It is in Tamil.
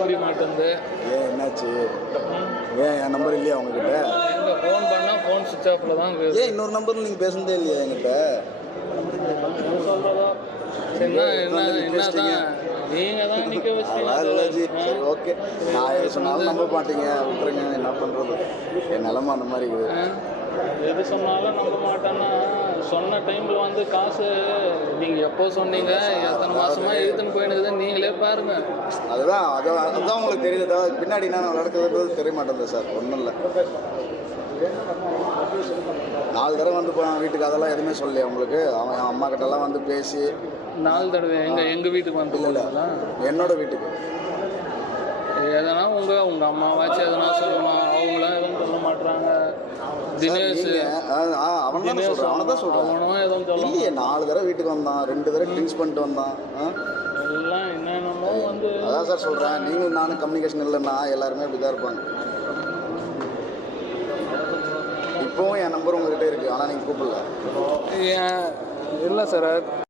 முடிய மாட்டேங்குது. ஏன் என்னாச்சு? ஏன் என் நம்பர் இல்லையா உங்ககிட்ட? எங்கே ஃபோன் பண்ணால் ஃபோன் சுவிட்ச் ஆஃபில் தான் இருக்குது. ஏன் இன்னொரு நம்பர் நீங்கள் பேசுனதே இல்லையா என்கிட்ட? சொல்கிறதோ சரிண்ணா என்னதான் நீங்கள் தான் நிற்க ஜி வச்சு. சரி ஓகே, நான் எது சொன்னாலும் நம்ப மாட்டீங்க, விட்டுருங்க. என்ன பண்ணுறது, என் நிலமை அந்த மாதிரி இருக்குது. எது சொன்னாலும் நம்ப மாட்டேன்னா சொன்ன டைமில் வந்து காசு நீங்கள் எப்போ சொன்னீங்க, எத்தனை மாதமாக இழுத்துன்னு போயினுக்குதுன்னு நீங்களே பாருங்கள். அதுதான் உங்களுக்கு தெரியுது. தவிர பின்னாடி நான் நடக்கிறது தெரிய மாட்டேங்குது சார். ஒன்றும் இல்லை, 4 தடவை வந்து போனான் வீட்டுக்கு, அதெல்லாம் எதுவுமே சொல்லலையா உங்களுக்கு? அவன் என் அம்மா கிட்டலாம் வந்து பேசி 4 தடவை எங்கள் வீட்டுக்கு வந்து இல்லை என்னோட வீட்டுக்கு எதனா உங்கள் அம்மாவாச்சும் எதனா சொல்லணும், அவங்களாம் எதுவும் சொல்ல மாட்டுறாங்க. தினேஷ் அவன் தான் சொல்கிறான், அவனை தான் சொல்கிறான். அவனும் எதுவும் சொல்ல இல்லையே, 4 தடவை வீட்டுக்கு வந்தான், 2 தடவை ட்ரிங்க்ஸ் பண்ணிட்டு வந்தான். எல்லாம் என்னென்னமோ வந்து அதான் சார் சொல்கிறேன், நீங்களும் நானும் கம்யூனிகேஷன் இல்லைன்னா எல்லாருமே இப்படி தான் இருப்பாங்க. இப்போவும் என் நம்பர் உங்கள்கிட்ட இருக்குது, ஆனால் நீங்கள் கூப்பிடல. இல்லை சார்.